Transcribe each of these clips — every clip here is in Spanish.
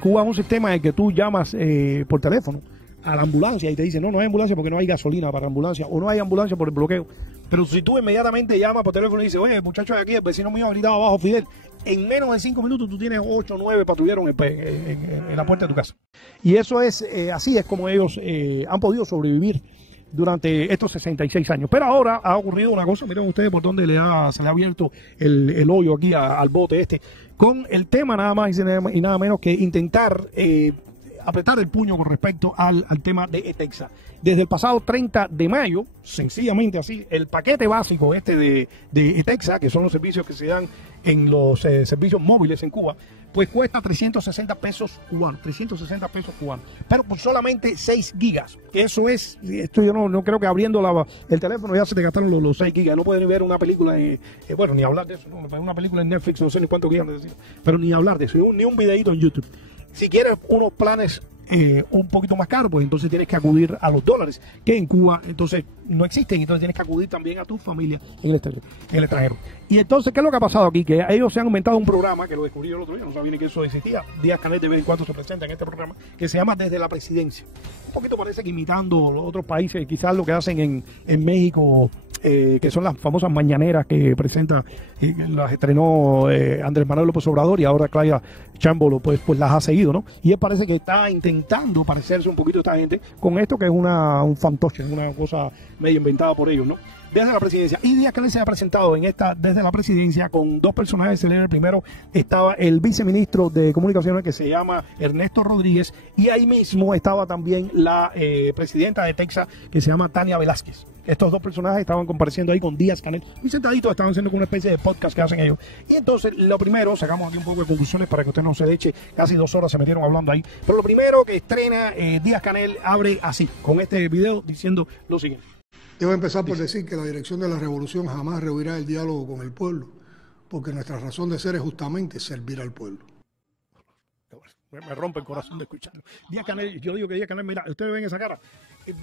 Cuba es un sistema en el que tú llamas por teléfono a la ambulancia y te dicen, no hay ambulancia porque no hay gasolina para ambulancia, o no hay ambulancia por el bloqueo. Pero si tú inmediatamente llamas por teléfono y dices, oye, muchacho de aquí, el vecino mío ha gritado abajo, Fidel, en menos de 5 minutos tú tienes 8 o 9 patrulleros en la puerta de tu casa. Y eso es, así es como ellos han podido sobrevivir durante estos 66 años. Pero ahora ha ocurrido una cosa, miren ustedes por dónde se le ha abierto el hoyo aquí al bote este, con el tema nada más y nada menos que intentar apretar el puño con respecto al tema de ETEXA. Desde el pasado 30 de mayo, sencillamente así, el paquete básico de ETEXA, que son los servicios que se dan en los servicios móviles en Cuba, pues cuesta 360 pesos cubanos, 360 pesos cubanos, pero por solamente 6 gigas, que eso es, esto yo no creo que abriendo el teléfono ya se te gastaron los 6 gigas, no pueden ver una película, bueno, ni hablar de eso, una película en Netflix, no sé ni cuánto gigas necesito, pero ni hablar de eso, ni un videito en YouTube. Si quieres unos planes un poquito más caros, pues entonces tienes que acudir a los dólares, que en Cuba entonces no existen, entonces tienes que acudir también a tu familia en el extranjero. Y entonces, ¿qué es lo que ha pasado aquí? Que ellos se han inventado un programa, que lo descubrí yo el otro día, no sabía ni que eso existía. Díaz-Canel de vez en cuando se presenta en este programa, que se llama Desde la Presidencia. Un poquito parece que imitando los otros países, quizás lo que hacen en México, que son las famosas mañaneras que presenta, las estrenó Andrés Manuel López Obrador, y ahora Claudia Sheinbaum pues las ha seguido, ¿no? Y él parece que está intentando parecerse un poquito a esta gente con esto, que es un fantoche, una cosa medio inventada por ellos, ¿no? Desde la presidencia. Y Díaz-Canel se ha presentado Desde la Presidencia con dos personajes célebres. Primero estaba el viceministro de Comunicaciones, que se llama Ernesto Rodríguez, y ahí mismo estaba también la presidenta de ETEXA, que se llama Tania Velázquez. Estos dos personajes estaban compareciendo ahí con Díaz-Canel, muy sentaditos, estaban haciendo una especie de podcast que hacen ellos. Y entonces, lo primero, sacamos aquí un poco de conclusiones para que usted no se eche, casi 2 horas se metieron hablando ahí. Pero lo primero que estrena Díaz-Canel abre así, con este video diciendo lo siguiente. Debo empezar por decir que la dirección de la revolución jamás rehuirá el diálogo con el pueblo, porque nuestra razón de ser es justamente servir al pueblo. Me rompe el corazón de escucharlo. Díaz-Canel, yo digo que Díaz-Canel, mira, ustedes ven esa cara.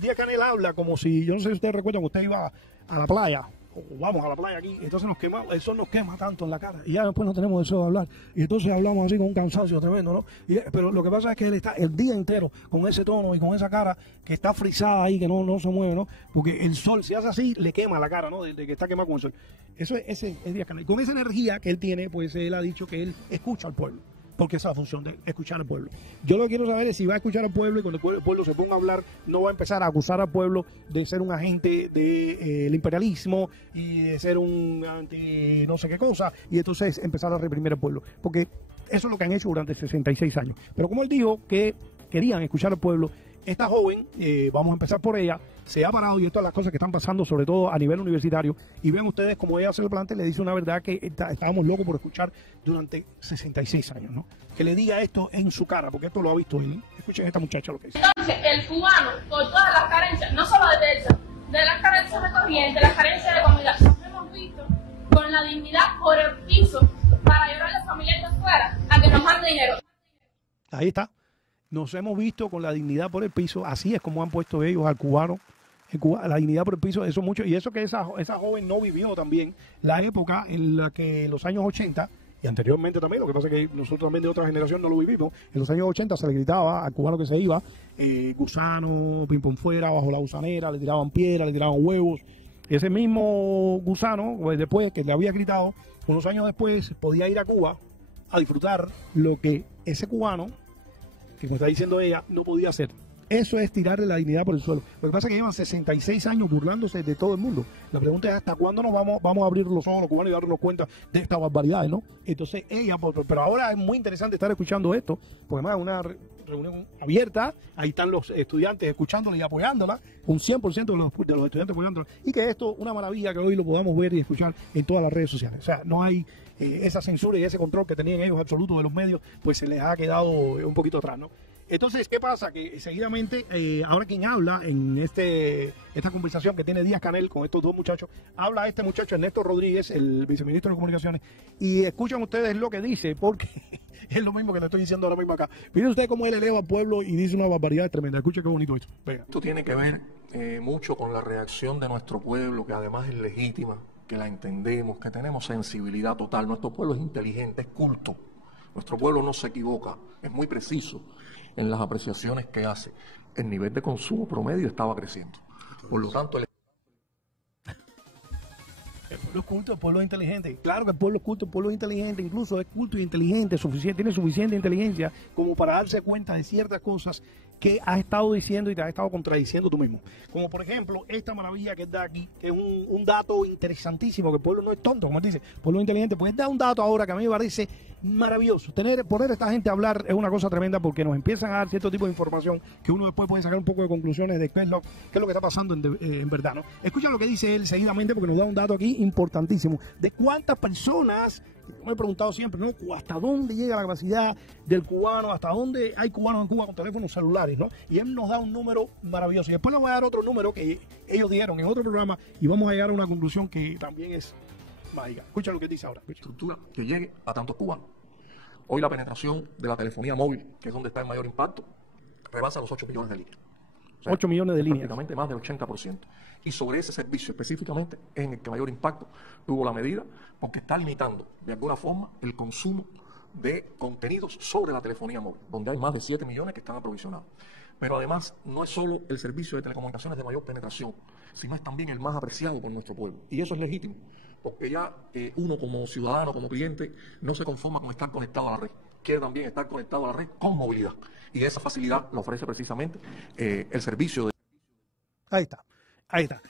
Díaz-Canel habla como si, yo no sé si ustedes recuerdan que usted iba a la playa, o vamos a la playa aquí, entonces el sol nos quema tanto en la cara, y ya después no tenemos deseo de hablar, y entonces hablamos así con un cansancio tremendo, ¿no? Pero lo que pasa es que él está el día entero con ese tono y con esa cara que está frisada ahí, que no se mueve, ¿no? Porque el sol, si hace así, le quema la cara, ¿no? De que está quemado con el sol. Ese es Díaz-Canel. Con esa energía que él tiene, pues él ha dicho que él escucha al pueblo, porque esa es la función de escuchar al pueblo. Yo lo que quiero saber es si va a escuchar al pueblo, y cuando el pueblo se ponga a hablar, no va a empezar a acusar al pueblo de ser un agente del imperialismo y de ser un anti no sé qué cosa, y entonces empezar a reprimir al pueblo, porque eso es lo que han hecho durante 66 años. Pero como él dijo que querían escuchar al pueblo, esta joven, vamos a empezar por ella, se ha parado, y esto es las cosas que están pasando, sobre todo a nivel universitario, y ven ustedes como ella se lo plantea, le dice una verdad que estábamos locos por escuchar durante 66 años, ¿no? Que le diga esto en su cara, porque esto lo ha visto él. Escuchen a esta muchacha lo que dice. Entonces, el cubano, por todas las carencias, no solo de Texas, de las carencias de corriente, las carencias de comida, nos hemos visto con la dignidad por el piso para ayudar a las familias de afuera a que nos manden dinero. Ahí está. Nos hemos visto con la dignidad por el piso, así es como han puesto ellos al cubano, la dignidad por el piso, eso mucho, y eso que esa joven no vivió también la época en la que en los años 80, y anteriormente también, lo que pasa es que nosotros también de otra generación no lo vivimos, en los años 80 se le gritaba al cubano que se iba, gusano, ping pong fuera, bajo la gusanera, le tiraban piedras, le tiraban huevos. Ese mismo gusano, pues, después que le había gritado, unos años después podía ir a Cuba a disfrutar lo que ese cubano, que como está diciendo ella, no podía hacer. Eso es tirarle la dignidad por el suelo. Lo que pasa es que llevan 66 años burlándose de todo el mundo. La pregunta es hasta cuándo nos vamos a abrir los ojos los cubanos y darnos cuenta de estas barbaridades, ¿no? Entonces ella, pero ahora es muy interesante estar escuchando esto, porque además es una reunión abierta, ahí están los estudiantes escuchándola y apoyándola, un 100% de los estudiantes apoyándola, y que esto, una maravilla que hoy lo podamos ver y escuchar en todas las redes sociales. O sea, no hay esa censura y ese control que tenían ellos absoluto de los medios, pues se les ha quedado un poquito atrás, ¿no? Entonces, ¿qué pasa? Que seguidamente, ahora quien habla en esta conversación que tiene Díaz-Canel con estos dos muchachos, habla este muchacho Ernesto Rodríguez, el viceministro de Comunicaciones, y escuchan ustedes lo que dice, porque es lo mismo que le estoy diciendo ahora mismo acá. Miren ustedes cómo él eleva al pueblo y dice una barbaridad tremenda. Escuchen qué bonito esto. Venga. Esto tiene que ver mucho con la reacción de nuestro pueblo, que además es legítima, que la entendemos, que tenemos sensibilidad total. Nuestro pueblo es inteligente, es culto. Nuestro pueblo no se equivoca, es muy preciso en las apreciaciones que hace. El nivel de consumo promedio estaba creciendo. Por lo tanto, el pueblo es culto, el pueblo es inteligente. Claro que el pueblo es culto, el pueblo es inteligente, incluso es culto y inteligente, tiene suficiente inteligencia como para darse cuenta de ciertas cosas que has estado diciendo y te has estado contradiciendo tú mismo. Como por ejemplo, esta maravilla que da aquí, que es un dato interesantísimo, que el pueblo no es tonto, como dice, el pueblo es inteligente, pues da un dato ahora que a mí me parece maravilloso. Poner a esta gente a hablar es una cosa tremenda porque nos empiezan a dar cierto tipo de información que uno después puede sacar un poco de conclusiones de qué es lo que está pasando en verdad, ¿no? Escucha lo que dice él seguidamente porque nos da un dato aquí importantísimo de cuántas personas, me he preguntado siempre, ¿no? ¿Hasta dónde llega la capacidad del cubano? ¿Hasta dónde hay cubanos en Cuba con teléfonos celulares, ¿no? Y él nos da un número maravilloso. Y después le voy a dar otro número que ellos dieron en otro programa y vamos a llegar a una conclusión que también es mágica. Escucha lo que dice ahora. Escucha. Estructura que llegue a tantos cubanos. Hoy la penetración de la telefonía móvil, que es donde está el mayor impacto, rebasa los 8 millones de líneas. O sea, 8 millones de líneas. Prácticamente más del 80%. Y sobre ese servicio específicamente es en el que mayor impacto tuvo la medida, porque está limitando de alguna forma el consumo de contenidos sobre la telefonía móvil, donde hay más de 7 millones que están aprovisionados. Pero además no es solo el servicio de telecomunicaciones de mayor penetración, sino es también el más apreciado por nuestro pueblo. Y eso es legítimo, porque ya uno como ciudadano, como cliente, no se conforma con estar conectado a la red. Quiere también estar conectado a la red con movilidad. Y esa facilidad lo ofrece precisamente el servicio de... Ahí está, ahí está.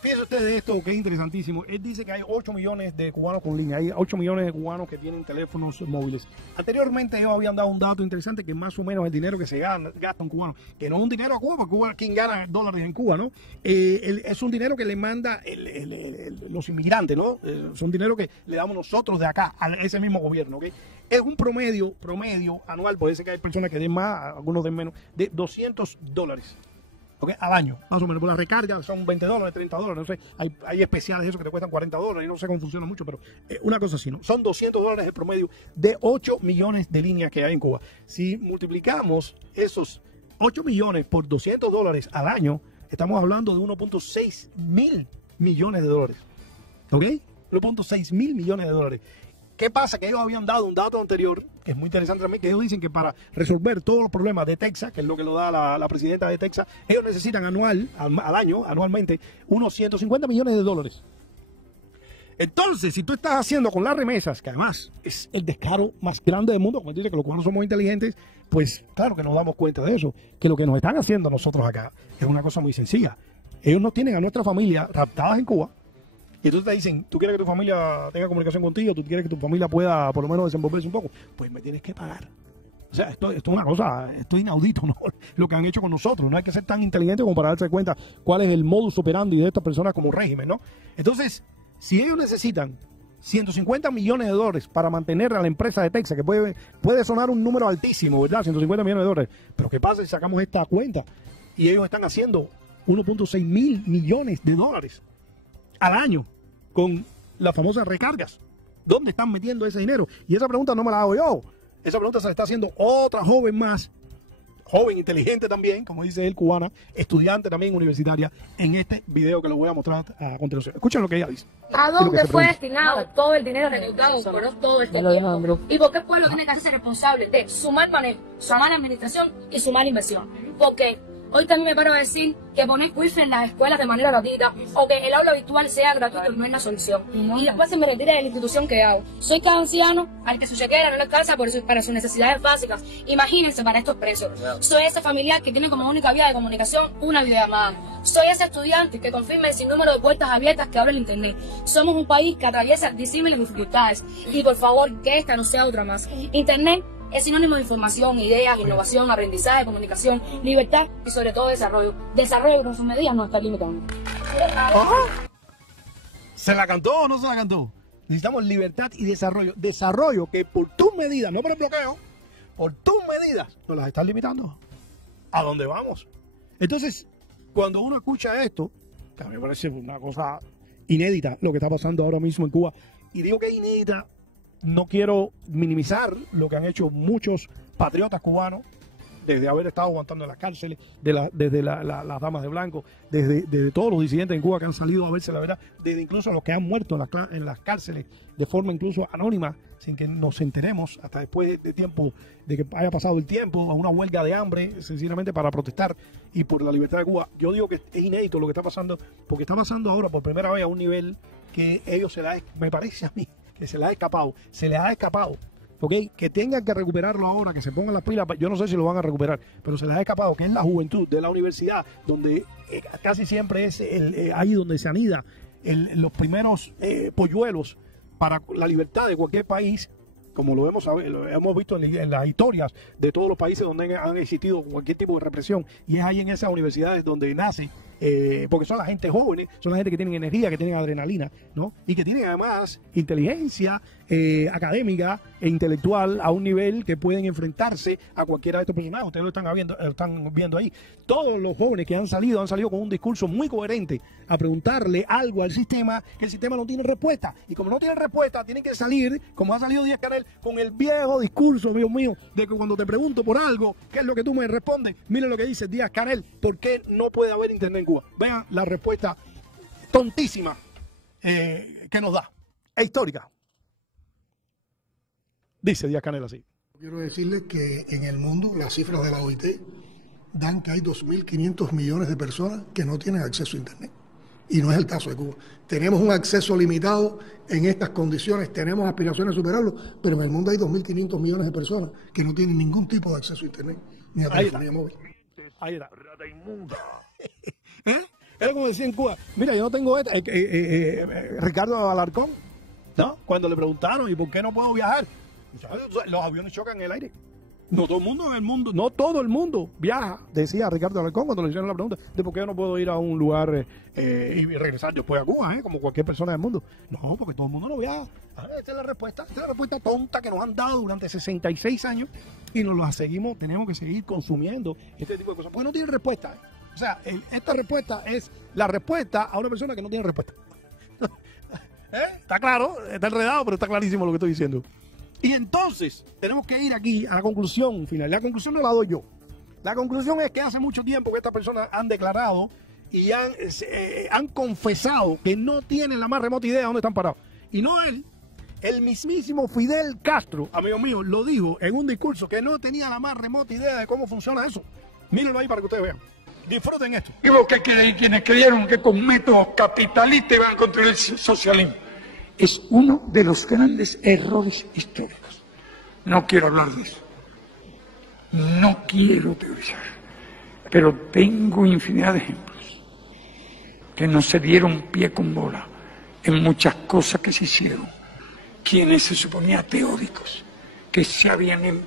Fíjense ustedes de esto, que es interesantísimo. Él dice que hay 8 millones de cubanos con línea, hay 8 millones de cubanos que tienen teléfonos móviles. Anteriormente ellos habían dado un dato interesante que más o menos el dinero que se gasta un cubano, que no es un dinero a Cuba, porque Cuba, ¿quién gana dólares en Cuba, no? Es un dinero que le manda los inmigrantes, ¿no? Son dinero que le damos nosotros de acá, a ese mismo gobierno, ¿ok? Es un promedio anual, puede ser que hay personas que den más, algunos den menos, de $200. ¿Okay? Al año, más o menos. Por la recarga son $20, $30, no sé. Hay especiales de eso que te cuestan $40, y no sé cómo funciona mucho, pero una cosa así, ¿no? Son $200 el promedio de 8 millones de líneas que hay en Cuba. Si multiplicamos esos 8 millones por $200 al año, estamos hablando de 1.6 mil millones de dólares. ¿Ok? 1.6 mil millones de dólares. ¿Qué pasa? Que ellos habían dado un dato anterior, que es muy interesante también, que ellos dicen que para resolver todos los problemas de Texas, que es lo que lo da la presidenta de Texas, ellos necesitan anualmente, unos 150 millones de dólares. Entonces, si tú estás haciendo con las remesas, que además es el descaro más grande del mundo, como dice que los cubanos somos inteligentes, pues claro que nos damos cuenta de eso, que lo que nos están haciendo nosotros acá es una cosa muy sencilla. Ellos no tienen a nuestra familia raptadas en Cuba, y entonces te dicen, tú quieres que tu familia tenga comunicación contigo, tú quieres que tu familia pueda por lo menos desenvolverse un poco, pues me tienes que pagar. O sea, esto es una cosa, esto es inaudito, ¿no? Lo que han hecho con nosotros. No hay que ser tan inteligente como para darse cuenta cuál es el modus operandi de estas personas como régimen, ¿no? Entonces, si ellos necesitan 150 millones de dólares para mantener a la empresa de Texas, que puede sonar un número altísimo, ¿verdad? 150 millones de dólares. Pero ¿qué pasa si sacamos esta cuenta? Y ellos están haciendo 1.6 mil millones de dólares al año con las famosas recargas. ¿Dónde están metiendo ese dinero? Y esa pregunta no me la hago yo. Esa pregunta se la está haciendo otra joven más, joven inteligente también, como dice él, cubana, estudiante también universitaria, en este video que les voy a mostrar a continuación. Escuchen lo que ella dice. ¿A dónde fue destinado todo el dinero recaudado por todo este tiempo? ¿Y por qué el pueblo tiene que hacerse responsable de su mal manejo, su mala administración y su mala inversión? Porque hoy también me paro a decir que poner wifi en las escuelas de manera gratuita o que el aula virtual sea gratuito no es la solución. Y después se me retira de la institución que hago. Soy cada anciano al que su chequera no le alcanza para sus necesidades básicas. Imagínense para estos precios. Soy ese familiar que tiene como única vía de comunicación una videollamada. Soy ese estudiante que confirma el sinnúmero de puertas abiertas que abre el internet. Somos un país que atraviesa disímiles dificultades. Y por favor, que esta no sea otra más. Internet es sinónimo de información, ideas, innovación, aprendizaje, comunicación, libertad y sobre todo desarrollo. Desarrollo que con sus medidas no está limitado. ¿Se la cantó o no se la cantó? Necesitamos libertad y desarrollo. Desarrollo que por tus medidas, no por el bloqueo, por tus medidas nos las estás limitando. ¿A dónde vamos? Entonces, cuando uno escucha esto, que a mí me parece una cosa inédita lo que está pasando ahora mismo en Cuba, y digo que es inédita, no quiero minimizar lo que han hecho muchos patriotas cubanos desde haber estado aguantando en las cárceles, desde las damas de blanco, desde todos los disidentes en Cuba que han salido a verse la verdad, desde incluso los que han muerto en las cárceles de forma incluso anónima, sin que nos enteremos hasta después de tiempo, de que haya pasado el tiempo, a una huelga de hambre, sencillamente para protestar y por la libertad de Cuba. Yo digo que es inédito lo que está pasando, porque está pasando ahora por primera vez a un nivel que ellos me parece a mí, que se les ha escapado, ¿ok? Que tengan que recuperarlo ahora, que se pongan las pilas, yo no sé si lo van a recuperar, pero se les ha escapado, que es la juventud de la universidad, donde casi siempre es ahí donde se anida los primeros polluelos para la libertad de cualquier país, como lo hemos visto en las historias de todos los países donde han existido cualquier tipo de represión, y es ahí en esas universidades donde nace, porque son la gente jóvenes, son la gente que tienen energía, que tienen adrenalina, ¿no? Y que tienen además inteligencia académica e intelectual a un nivel que pueden enfrentarse a cualquiera de estos personajes. Ustedes lo están viendo ahí. Todos los jóvenes que han salido con un discurso muy coherente a preguntarle algo al sistema, que el sistema no tiene respuesta. Y como no tiene respuesta, tienen que salir, como ha salido Díaz-Canel, con el viejo discurso, Dios mío, de que cuando te pregunto por algo, ¿qué es lo que tú me respondes? Miren lo que dice Díaz-Canel, ¿por qué no puede haber internet en Cuba? Vean la respuesta tontísima que nos da. Es histórica. Dice Díaz-Canel así. Quiero decirles que en el mundo las cifras de la OIT dan que hay 2.500 millones de personas que no tienen acceso a internet. Y no es el caso de Cuba. Tenemos un acceso limitado en estas condiciones, tenemos aspiraciones a superarlo, pero en el mundo hay 2.500 millones de personas que no tienen ningún tipo de acceso a internet, ni a telefonía móvil. Ahí está. Rata inmunda. Era como decía en Cuba, mira, yo no tengo Ricardo Alarcón, ¿no? Cuando le preguntaron, ¿y por qué no puedo viajar? Los aviones chocan en el aire. No todo el mundo viaja, decía Ricardo Alarcón cuando le hicieron la pregunta de por qué yo no puedo ir a un lugar y regresar después a Cuba, como cualquier persona del mundo. No, porque todo el mundo no viaja. Esta es la respuesta tonta que nos han dado durante 66 años y nos la seguimos, tenemos que seguir consumiendo este tipo de cosas, porque no tiene respuesta. O sea, esta respuesta es la respuesta a una persona que no tiene respuesta. Está claro, está enredado, pero está clarísimo lo que estoy diciendo. Y entonces, tenemos que ir aquí a la conclusión final. La conclusión no la doy yo. La conclusión es que hace mucho tiempo que estas personas han declarado y han confesado que no tienen la más remota idea de dónde están parados. Y no él, el mismísimo Fidel Castro, amigo mío, lo dijo en un discurso que no tenía la más remota idea de cómo funciona eso. Mírenlo ahí para que ustedes vean. Disfruten esto. Digo que quienes creyeron que con métodos capitalistas iban a construir el socialismo. Es uno de los grandes errores históricos. No quiero hablar de eso. No quiero teorizar. Pero tengo infinidad de ejemplos que no se dieron pie con bola en muchas cosas que se hicieron. Quienes se suponían teóricos, que se habían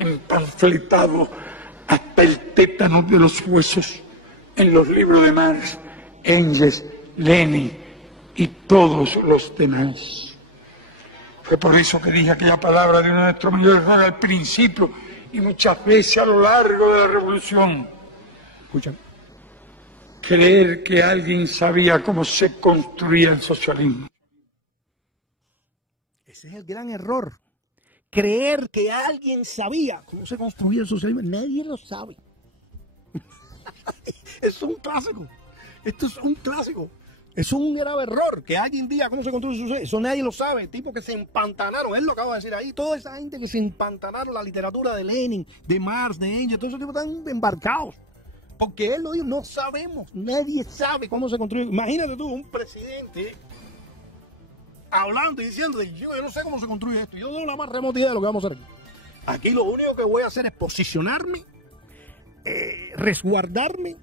empanfletado hasta el tétano de los huesos en los libros de Marx, Engels, Lenin y todos los demás. Fue por eso que dije aquella palabra de nuestro mayor error al principio y muchas veces a lo largo de la revolución. Escuchen. Creer que alguien sabía cómo se construía el socialismo. Ese es el gran error. Creer que alguien sabía cómo se construía el socialismo. Nadie lo sabe. Es un clásico. Esto es un clásico. Es un grave error que alguien diga cómo se construye el socialismo. Eso nadie lo sabe. Tipos que se empantanaron. Él lo acaba de decir ahí. Toda esa gente que se empantanaron la literatura de Lenin, de Marx, de Engels. Todos esos tipos están embarcados. Porque él lo dijo. No sabemos. Nadie sabe cómo se construye. Imagínate tú un presidente hablando y diciendo, yo no sé cómo se construye esto, yo no tengo la más remota idea de lo que vamos a hacer aquí. Aquí lo único que voy a hacer es posicionarme, resguardarme,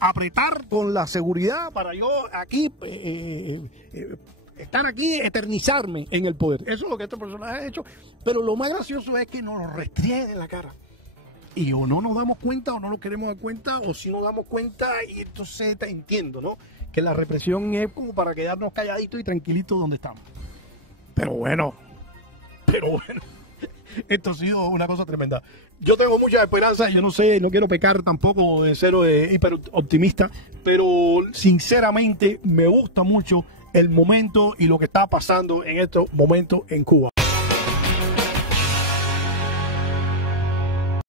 apretar con la seguridad para yo aquí, estar aquí, eternizarme en el poder. Eso es lo que este personaje ha hecho, pero lo más gracioso es que nos lo restringen en la cara. Y o no nos damos cuenta o no nos queremos dar cuenta, o si nos damos cuenta, y entonces entiendo, ¿no? Que la represión es como para quedarnos calladitos y tranquilitos donde estamos. Pero bueno, esto ha sido una cosa tremenda. Yo tengo mucha esperanza, yo no sé, no quiero pecar tampoco de ser hiper optimista, pero sinceramente me gusta mucho el momento y lo que está pasando en estos momentos en Cuba.